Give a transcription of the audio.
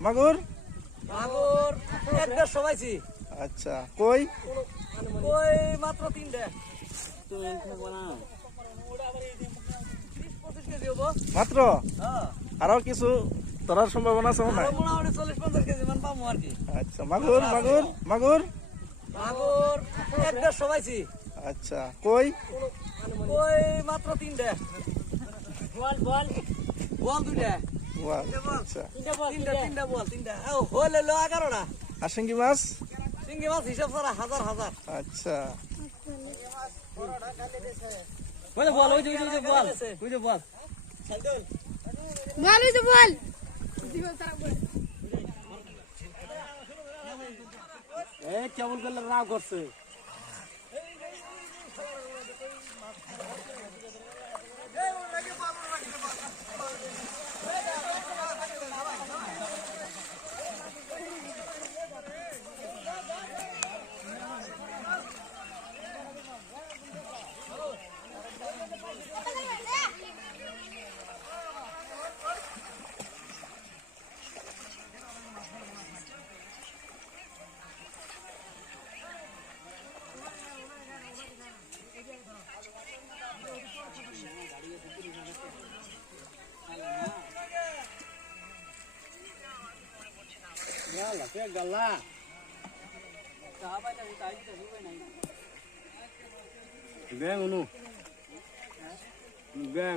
মাগুর? মাগুর এক দেড়শো পাইছি আচ্ছা কই? ওই মাত্র তিনটে। মাত্র? হ্যাঁ। আরও কিছু ধরার সম্ভাবনা আছে মনে হয়? মোটামুটি চল্লিশ পঞ্চাশ কেজি মান পাবো আর কি। আচ্ছা মাগুর মাগুর মাগুর? মাগুর এক দেড়শো পাইছি আচ্ছা কই? ওই মাত্র তিনটে। বল বল। বল দুইটা। আচ্ছা। আর শিঙ্গি মাছ? সিঙ্গি মাছ হিসাব ছাড়া হাজার হাজার। আচ্ছা। ওই বল ওই যে ওই যে বল ওই যে বল। বল ওই যে বল। এই কেমন করলে রাগ করছে? গালা কে গালা ব্যাং অনু ব্যাং